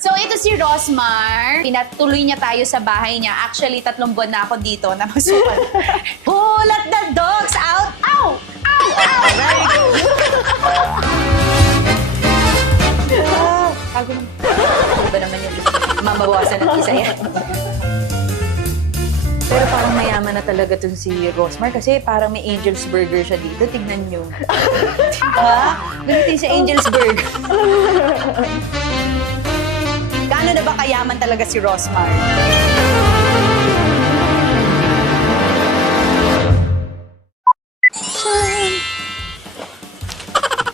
So, ito si Rosmar. Pinatuloy niya tayo sa bahay niya. Actually, 3 buwan na ako dito na masukan. Oh, let the dogs out! Ow! Ow! Ow! Very good! Bago naman. Ano ba naman yun? Mamabawasan ng isa yan. Pero parang mayaman na talaga itong si Rosmar kasi parang may Angel's Burger siya dito. Tignan nyo. Diba? Ganito yung sa Angel's Burger. Gaano na ba kayaman talaga si Rosmar?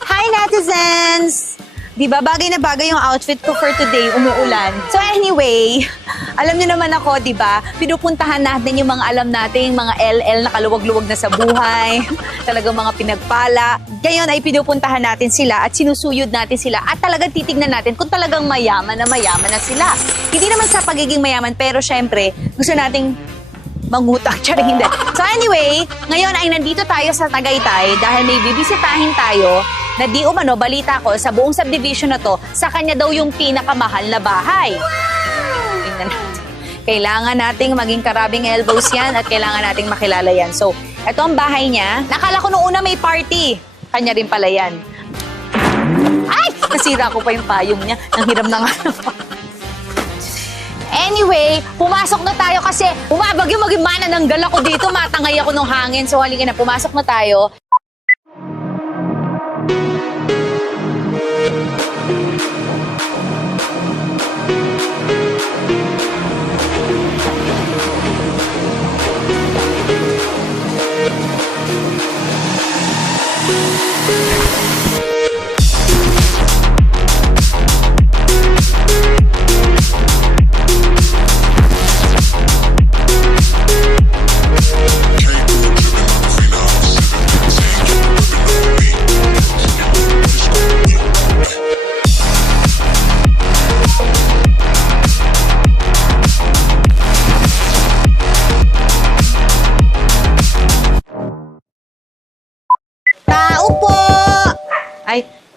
Hi, netizens! Di ba bagay na bagay yung outfit ko for today, umuulan. So anyway, alam niyo naman ako, di ba? Pinupuntahan natin yung mga alam natin, mga LL na kaluwag-luwag na sa buhay, talagang mga pinagpala. Ngayon ay pinupuntahan natin sila at sinusuyod natin sila at talagang titignan natin kung talagang mayaman na sila. Hindi naman sa pagiging mayaman, pero syempre, gusto nating mangutang, tsara hindi. So anyway, ngayon ay nandito tayo sa Tagaytay dahil may bibisitahin tayo na di umano, balita ko, sa buong subdivision na to, sa kanya daw yung pinakamahal na bahay. Tingnan natin. Kailangan nating maging karabing elbows yan at kailangan nating makilala yan. So, ito ang bahay niya. Nakala ko nung una may party. Kanya rin pala yan. Ay! Nasira ko pa yung payong niya. Nanghiram na nga. Anyway, pumasok na tayo kasi bumabagyo magimana ng gala ko dito. Matangay ako ng hangin. So, halika na, pumasok na tayo.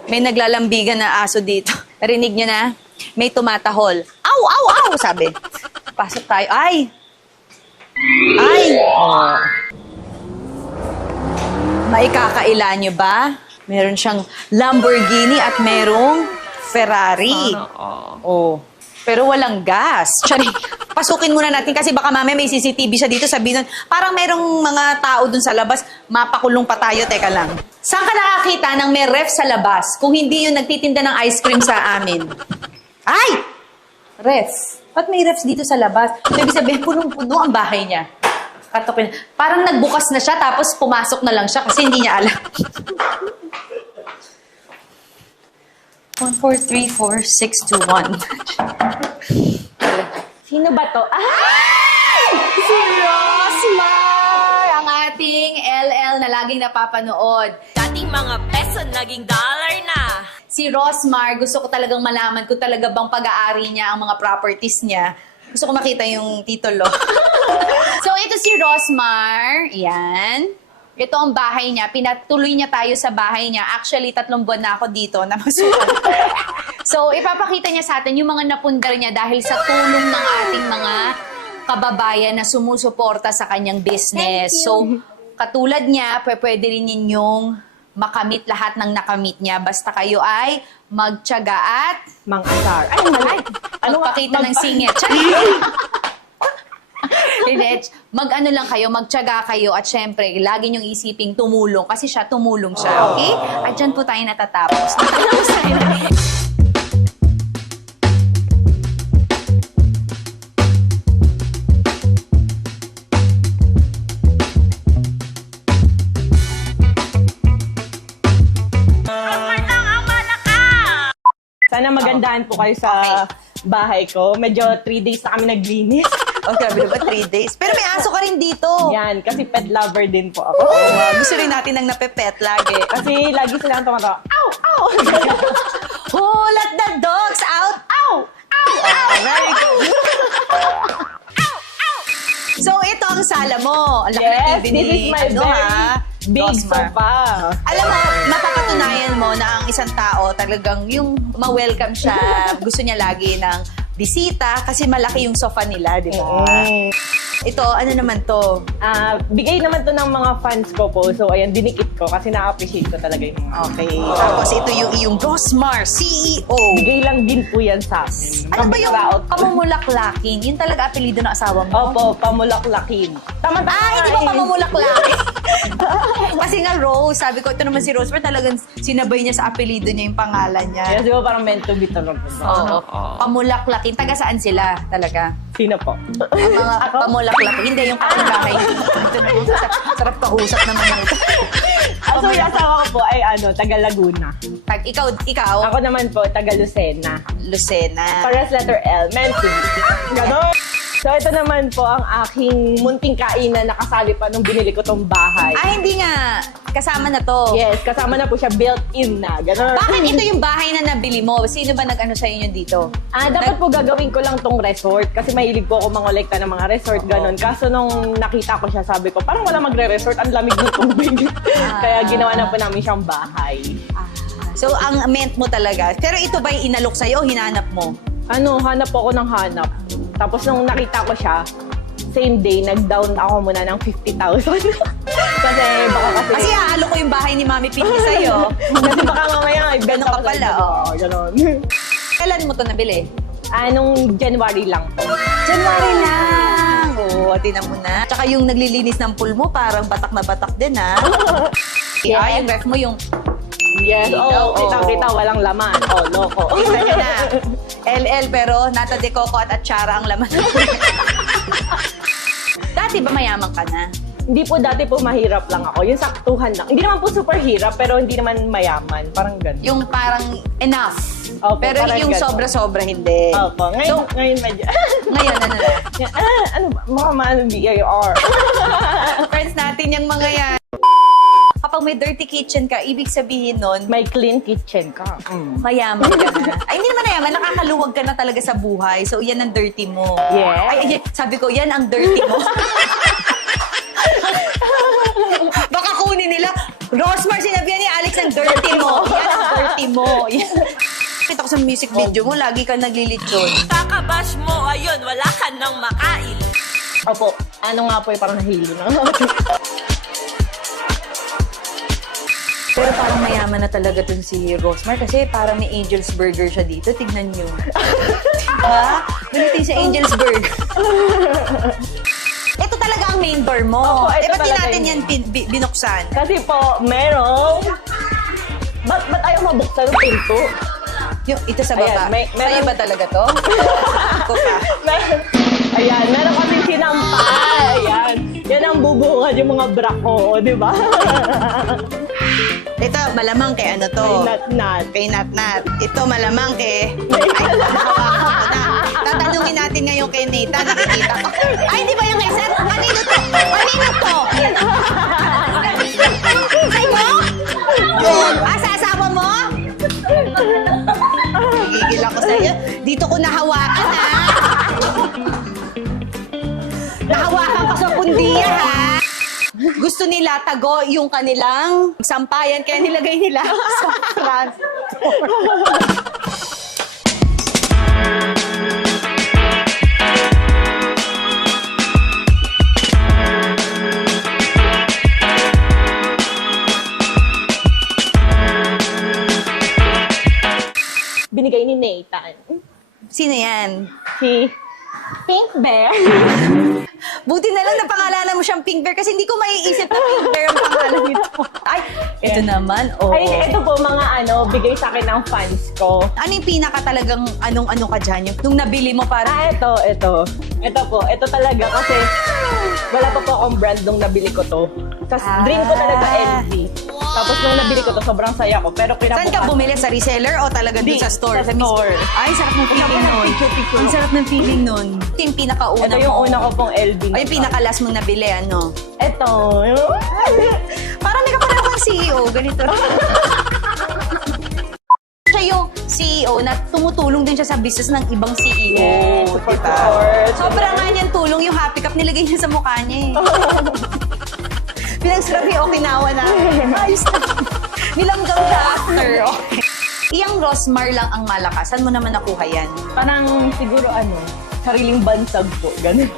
May naglalambigan na aso dito. Narinig niyo na? May tumatahol. Aw, aw, aw, sabi. Pasok tayo. Ay! Ay! Oh. Maikakaila niyo ba? Meron siyang Lamborghini at merong Ferrari. Oh. Pero walang gas. Charing. Pasukin muna natin kasi baka mamaya may CCTV siya dito. Sabihin nun, parang merong mga tao dun sa labas. Mapakulong pa tayo. Teka lang. Saan ka nakakita ng may ref sa labas kung hindi yung nagtitinda ng ice cream sa amin? Ay! Ref. Ba't may refs dito sa labas? Ibig sabihin, punong-puno ang bahay niya. Katopin. Parang nagbukas na siya tapos pumasok na lang siya kasi hindi niya alam. 1, 4, 3, 4, 6, 2, 1. Sino ba to? Ay! Si Rosmar! Ang ating LL na laging napapanood. Dating mga peso, naging dollar na. Si Rosmar, gusto ko talagang malaman kung talaga bang pag-aari niya ang mga properties niya. Gusto ko makita yung titulo. So, ito si Rosmar. Yan. Ito ang bahay niya. Pinatuloy niya tayo sa bahay niya. Actually, 3 buwan na ako dito na masukan. So, ipapakita niya sa atin yung mga napundar niya dahil sa tulong ng ating mga kababayan na sumusuporta sa kanyang business. So, katulad niya, pwede rin ninyong makamit lahat ng nakamit niya. Basta kayo ay magtiyaga at Mang-asar. Ay, malay. magpakita ng singit. Mag-ano lang kayo, magtiyaga kayo at syempre, lagi niyong isiping tumulong kasi siya, tumulong siya, okay? At dyan po tayo natatapos. Sana magandahan po kayo sa bahay ko. Medyo 3 days na kami naglinis. Oh, grabe ba? 3 days? Pero may aso ka rin dito. Yan, kasi pet lover din po ako. Gusto rin natin ng napepet lagi. Kasi lagi silang tumatawa. Ow! Ow! Oh, let the dogs out! Ow! Ow! Ow! Very good. So, ito ang sala mo. Ang laki ng Yes, TV this ni, is my ano, very ha? Big Rosmar. sofa. Alam mo, mapapatunayan mo na ang isang tao talagang yung ma-welcome siya. Gusto niya lagi ng bisita kasi malaki yung sofa nila, di ba? Ito, ano naman to? Bigay naman to ng mga fans ko po. So, ayan, dinikit ko kasi na-appreciate ko talaga yung mga. Okay. Tapos ito yung iyong Rosmar, CEO. Bigay lang din po yan sa akin. Ano ba yung Kabit-raot. pamumulaklaking? Yun talaga apelido ng asawa mo? Opo, pamulaklakin. Tama-tama. Hindi ba pamumulaklaking? Kasi nga Rose, sabi ko, ito naman si Rose, pero talagang sinabay niya sa apelido niya yung pangalan niya. Yes, di ba parang meant to be talaga. Oo. Pamulaklakin. Taga saan sila talaga? Sino po? Ang mga pamulaklakin. Hindi, yung kapitbahay. Sarap kausap naman ito. So, yung asawa ko po ay taga Laguna. Ikaw, Ako naman po, taga Lucena. Lucena. Pares letter L, meant to be. Ganon. So, ito naman po ang aking munting kainan na kasali pa nung binili ko tong bahay. Hindi nga. Kasama na to. Yes, kasama na po siya, built-in na. Ganon. Bakit ito yung bahay na nabili mo? Sino ba nag-ano sa inyo dito? Dapat po gagawin ko lang tong resort kasi mahilig po ako mangolekta ng mga resort, ganon. Kaso nung nakita ko siya, sabi ko, parang wala magre-resort, ang lamig ng tubig. Kaya ginawa na po namin siyang bahay. So, ang ment mo talaga. Pero ito ba yung inalok sa'yo o hinanap mo? Hanap po ako ng hanap. Tapos nung nakita ko siya, same day, nag-down ako muna ng 50,000. Kasi baka kasi... Kasi hahalo ko yung bahay ni Mami Pinky sa'yo. Kasi baka mamaya, Ganun ka pala, oo. Ganon. Kailan mo to nabili? Nung January lang po. January lang! Oo, tinan mo na. Tsaka yung naglilinis ng pool mo, parang batak na batak din, ha? Yeah. Yung ref mo, yung... Yes, Oo. kitang-kita, walang laman. Oh, loko. Tingnan nyo na. LL, pero nata de coco at atsara ang laman. Dati ba mayaman ka na? Hindi po, dati po mahirap lang ako. Yung saktuhan lang. Hindi naman po super hirap, pero hindi naman mayaman. Parang ganun. Yung parang enough. Opo, Pero parang yung ganun. sobra-sobra hindi. Opo. Ngayon medyo... Ngayon, ano na? ano ba? Baka maano BAR. Friends natin yung mga yan. Kapag may dirty kitchen ka, ibig sabihin nun, May clean kitchen ka. mayaman ka na. Ay, hindi naman mayaman, nakakaluwag ka na talaga sa buhay. So, yan ang dirty mo. Yes. Ay, sabi ko, yan ang dirty mo. Baka kunin nila, Rosmar, sinabihan ni Alex ang dirty mo. Yan ang dirty mo. Yan. Kita ko sa music video mo, lagi ka naglilitsyon. Kakabash mo, ayun, wala ka nang makain. Opo. Ano nga po yung parang nahilo na. Pero parang mayaman na talaga tun si Rosmar kasi parang may Angel's Burger siya dito. Tignan nyo. Diba? Ganito yung sa Angel's Burger. Ito talaga ang main door mo. Opo, ito Ba't di talaga natin yun. yan binuksan? Kasi po, merong... Ba't ayaw mabuksan yung pinto? Yung, ito sa baba. Ayan, Sa'yo ba talaga to? Ako pa. Ayan, meron kaming sinampay. Ayan. Yan ang bubungad yung mga bra ko, di ba? Ito, malamang kay ano to? Ay, nat-nat. Kay Nat-Nat. Ito, malamang kay... Ay, nahawakan ko na. Tatanungin natin ngayon kay Nita. Nakikita ko. Ay, di ba yung kay Seth? Kanino to? Kanino to? Sa'yo? Sa asawa mo? Nagigil ako sa'yo. Dito ko nahawakan, ha? Nahawakan ko sa pundiya, ha? Gusto nila tago yung kanilang sampayan, kaya nilagay nila sa transport. Binigay ni Nathan. Sino yan? Si Pink Bear. Buti na lang napangalanan mo siyang Pink Bear kasi hindi ko maiisip na Pink Bear ang pangalan nito. Ay, ito naman. Oh. Ay, ito po mga bigay sa akin ng fans ko. Ano yung pinaka talagang anong-ano ka dyan? Yung, nung nabili mo para... Ito. Ito po. Ito talaga kasi wala pa po akong brand nung nabili ko to. Tapos dream ko talaga LV. Tapos nung nabili ko to, sobrang saya ko. Pero Saan ka bumili? Sa reseller o talaga doon Di, sa store? sa store. Ay, sarap ng feeling nun. Picture. Ang sarap ng feeling nun. Ito yung pinakauna Ito yung mo. una ko pong LV. Ay, yung pinaka-last mong nabili, ano? Ito. Parang may kapareho kang CEO. Ganito. Siya yung CEO na tumutulong din siya sa business ng ibang CEO. Yes, support. Sobrang nga niyang tulong yung Happy Cup nilagay niya sa mukha niya eh. Pinagsarap yung Okinawa na. Ayos na. Nilanggam siya after. Okay. Iyang Rosmar lang ang malakas. Saan mo naman nakuha yan? Parang siguro sariling bansag po. Ganun.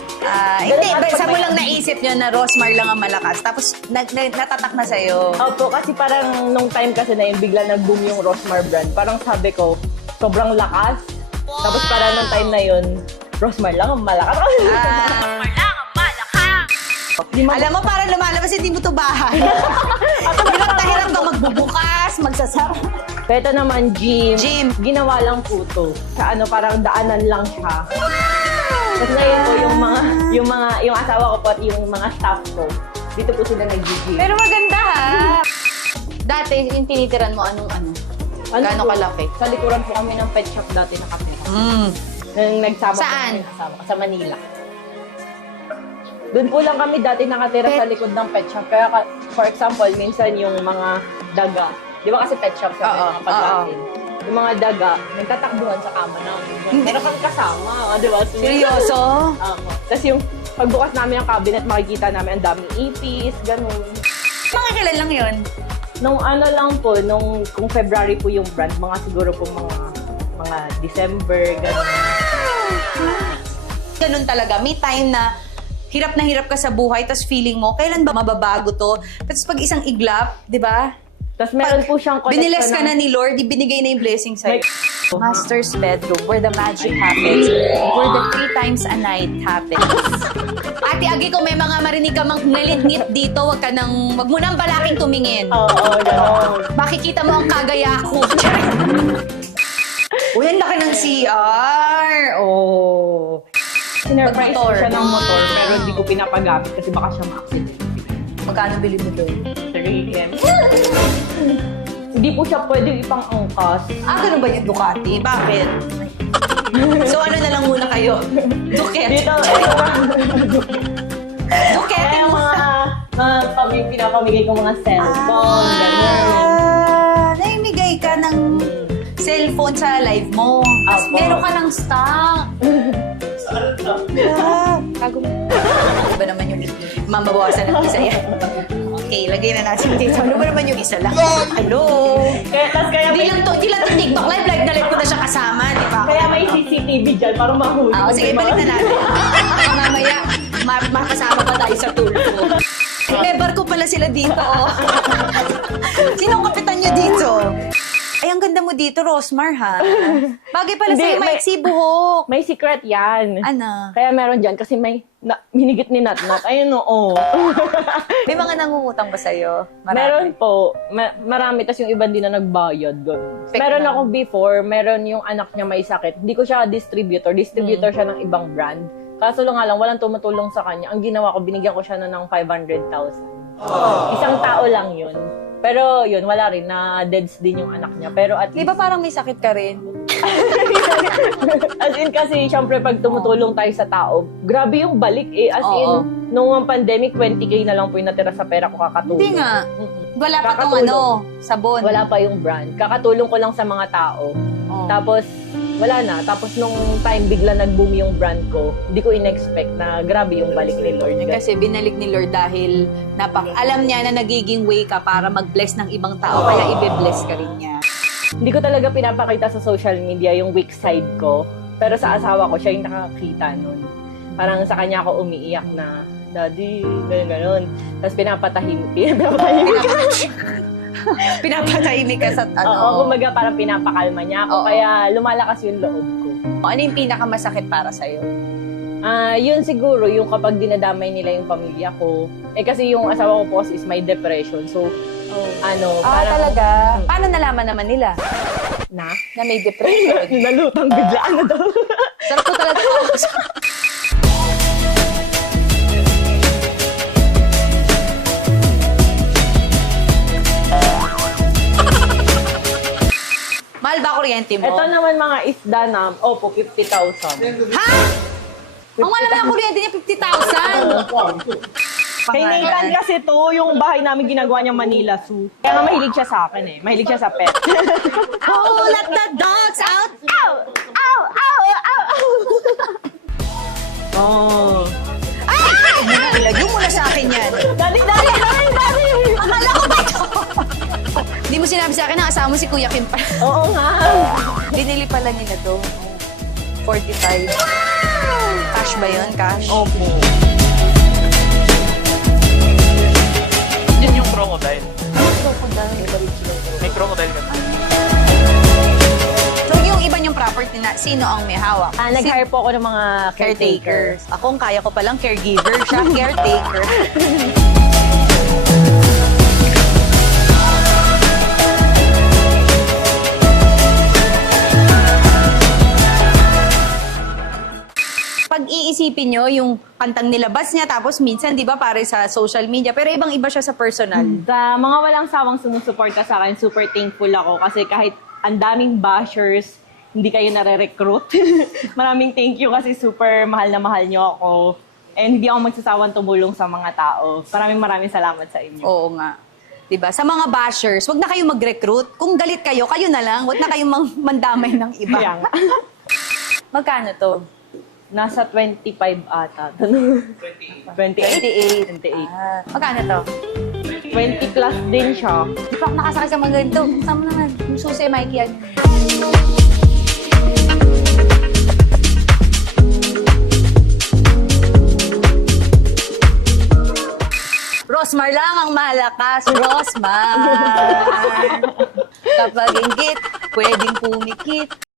Hindi, saan mo lang naisip nyo na Rosmar lang ang malakas? Tapos natatak na sa'yo. Opo, kasi parang nung time kasi na yun, bigla nag-boom yung Rosmar brand. Parang sabi ko, sobrang lakas. Tapos parang nung time na yun, Rosmar lang ang malakas. Wala kang malakang. Alam mo, parang lumalabas, hindi mo to bahay. Hirap na hirap kang magbubukas, magsasara. Pero ito naman, gym. Gym. Ginawa lang po to. Sa parang daanan lang siya. Tapos ngayon po, yung asawa ko po at yung mga staff ko, dito po sila nag-gym. Pero maganda ha. Dati, yung tinitiran mo, anong Gaano po? kalaki? Sa likuran po kami ng pet shop dati nakatira. Nung nagsama Saan? po kami kasama ko, sa Manila. Doon po lang kami dati nakatira sa likod ng pet shop. Kaya, for example, minsan yung mga daga, di ba kasi pet shop kami, mga pagkain. Yung mga daga, nagtatakbuhan sa kama namin. Meron kami kasama, di ba? Seryoso? Tapos yung pagbukas namin ng cabinet, makikita namin ang daming ipis, ganun. Mga kailan lang yun? Nung lang po, kung February po yung brand, mga siguro po mga December, ganun. Ganun talaga. May time na hirap ka sa buhay, tapos feeling mo, kailan ba mababago to? Tapos pag isang iglap, di ba? Tapos meron po siyang connection. Biniles ka na ni Lord, ibinigay na yung blessing sa'yo. Master's bedroom, where the magic happens, where the 3 times a night happens. Ate Agi, kung may mga marinig ka mang ngalingit dito, wag mo nang balaking tumingin. Oo, gano'n. Makikita mo ang kagaya ko. Uy, ang laki ng CR. Oh. Sinurprise ko Motor. siya ng motor, pero hindi ko pinapagamit kasi baka siya ma-accident. Magkano bili mo doon? 3M. Hindi po siya pwedeng ipang-angkas. Ganun ba yung Ducati? Bakit? So ano na lang muna kayo? Duket. Dito, Duket kaya yung pinapamigay ko mga cellphone, gano'n. Naimigay ka ng cellphone sa live mo. Tapos Apo. meron ka ng stock. Kago mo. Ano ba naman yung mamabawasan ng isa yan? Okay, lagay na natin dito. Ano ba naman yung isa lang? Hello? Kaya Hindi lang to TikTok live. Live na live ko na siya kasama, di ba? Kaya may CCTV dyan para mahuli. Sige, balik na natin. Baka mamaya, makasama pa tayo sa tulpo. May barko pala sila dito, oh. Sinong kapitan nyo dito? Ay, ang ganda mo dito, Rosmar, ha? Bagay pala Hindi, sa'yo, maiksi buhok. May secret yan. Ano? Kaya meron dyan kasi may hinigit ni Natnat. Ayun, oo. May mga nangungutang ba sa'yo? Meron po. Marami. Tapos yung iba hindi na nagbayad. Ganun. Fake Meron na. ako before. Meron yung anak niya may sakit. Hindi ko siya distributor. Distributor siya ng ibang brand. Kaso lang nga lang, walang tumutulong sa kanya. Ang ginawa ko, binigyan ko siya na ng 500,000. Isang tao lang yun. Pero yun, wala rin. Na-deads din yung anak niya. Pero at Di ba parang may sakit ka rin? As in kasi, syempre, pag tumutulong tayo sa tao, grabe yung balik eh. As Oo. in, nung pandemic, 20K na lang po yung natira sa pera ko kakatulong. Hindi nga. Mm-mm. Wala pa tong Kakatulong. sabon. Wala pa yung brand. Kakatulong ko lang sa mga tao. Oh. Tapos, wala na. Tapos nung time, bigla nag-boom yung brand ko. Hindi ko in-expect na grabe yung balik ni Lord. Kasi binalik ni Lord dahil alam niya na nagiging way ka para mag-bless ng ibang tao, kaya i-bless ka rin niya. Hindi ko talaga pinapakita sa social media yung weak side ko. Pero sa asawa ko, siya yung nakakita nun. Parang sa kanya ako umiiyak na, Daddy, gano'n. Tapos pinapatahimik. Pinapatahimik ka sa Oo, kumaga parang pinapakalma niya ako. Oo. Kaya lumalakas yung loob ko. Ano yung pinakamasakit para sa'yo? Yun siguro, yung kapag dinadamay nila yung pamilya ko. Kasi yung asawa ko po is may depression. So, parang... Talaga? Paano nalaman naman nila Na? na may depression? Nalutang bigla. Ano daw? Sarap ko talaga. Mahal ba kuryente mo? Ito naman mga isda na, 50,000. Ha? Ang wala na kuryente niya, 50,000. Kay Nathan kasi to, yung bahay namin ginagawa niyang Manila Zoo. Kaya nga mahilig siya sa akin eh. Mahilig siya sa pet. Oh, let the dogs out! Ow! Ow! Ow! Ow! Ow! Oh. Ilagay mo na sa akin yan. Dali! Hindi mo sinabi sa akin na asawa mo si Kuya Kim pala. Oo nga. Binili pala nila to. 45. Cash ba yun? Cash? Opo. Yan yung crocodile. May crocodile ka. So, yung iba yung property na, sino ang may hawak? Nag-hire po ako ng mga Caretakers. Ako, ang kaya ko palang caregiver. Siya, caretaker. Pag iisipin nyo, yung kantang nilabas niya, tapos minsan, di ba, pare sa social media, pero ibang-iba siya sa personal. Sa mga walang sawang sumusuporta sa akin, super thankful ako kasi kahit ang daming bashers, hindi kayo nare-recruit. Maraming thank you kasi super mahal na mahal nyo ako. And hindi ako magsasawang tumulong sa mga tao. Maraming salamat sa inyo. Oo nga. Diba? Sa mga bashers, wag na kayong mag-recruit. Kung galit kayo, kayo na lang. Wag na kayong mandamay ng iba. Kaya nga. Magkano to? Nasa 25 ata. 28. 28. Ah, magkano to? 20 plus din siya. Di pa ako nakasakay sa mga ganito. Sama naman. Yung susi, Mikey, yan. Rosmar lang ang malakas. Rosmar. Kapag inggit, pwedeng pumikit.